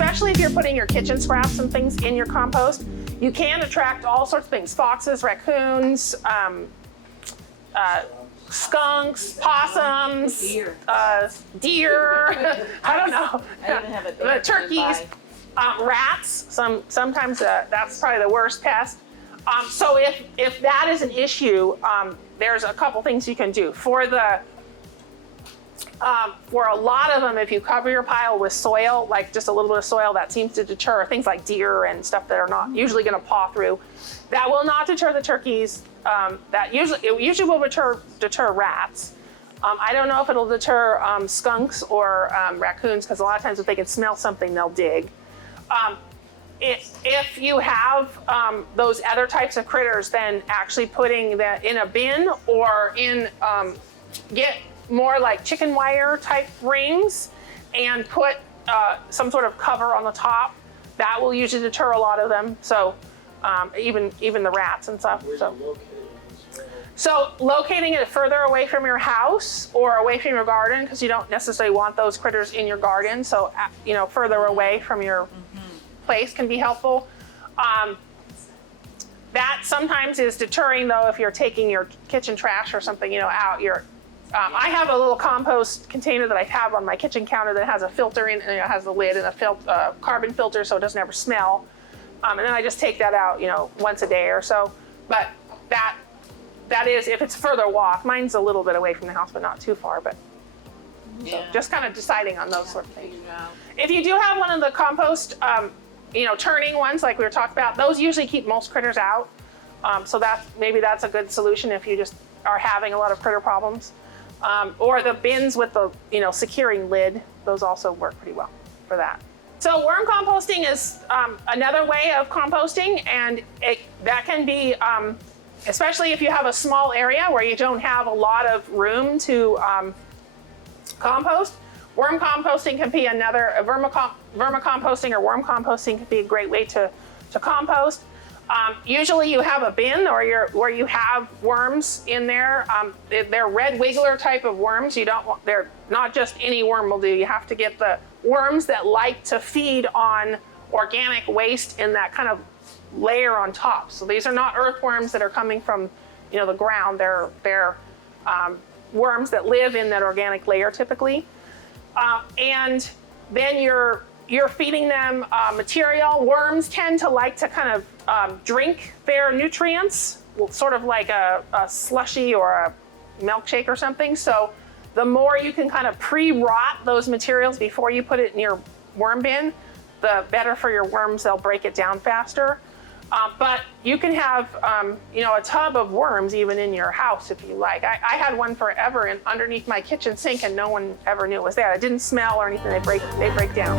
especially if you're putting your kitchen scraps and things in your compost, you can attract all sorts of things: foxes, raccoons, skunks, possums, deer. I don't know. I even have a turkeys, rats. Sometimes that's probably the worst pest. So if that is an issue, there's a couple things you can do. For a lot of them, if you cover your pile with soil, like just a little bit of soil, that seems to deter things like deer and stuff that are not usually going to paw through. That will not deter the turkeys. It usually will deter rats. I don't know if it'll deter skunks or raccoons, because a lot of times if they can smell something, they'll dig. If you have those other types of critters, then actually putting that in a bin or in get more like chicken wire type rings and put some sort of cover on the top. That will usually deter a lot of them. So even the rats and stuff. So locating it further away from your house or away from your garden, because you don't necessarily want those critters in your garden. So further away from your place can be helpful. That sometimes is deterring though if you're taking your kitchen trash or something out. I have a little compost container that I have on my kitchen counter that has a filter in, and it has a lid and a carbon filter so it doesn't ever smell. And then I just take that out, once a day or so. But that is if it's further walk. Mine's a little bit away from the house, but not too far. But so just kind of deciding on those sort of things. If you do have one of the compost, turning ones like we were talking about, those usually keep most critters out. So maybe that's a good solution if you just are having a lot of critter problems. Or the bins with the securing lid, those also work pretty well for that. So worm composting is another way of composting, and that can be, especially if you have a small area where you don't have a lot of room to compost. Worm composting can be vermicomposting or worm composting can be a great way to compost. Usually you have a bin where you have worms in there. They're red wiggler type of worms. They're not just any worm will do. You have to get the worms that like to feed on organic waste in that kind of layer on top. So these are not earthworms that are coming from the ground. They're worms that live in that organic layer typically. And then you're feeding them material. Worms tend to like to kind of drink their nutrients, sort of like a slushy or a milkshake or something. So the more you can kind of pre-rot those materials before you put it in your worm bin, the better for your worms. They'll break it down faster. But you can have a tub of worms even in your house if you like. I had one forever underneath my kitchen sink, and no one ever knew it was there. It didn't smell or anything. They break down.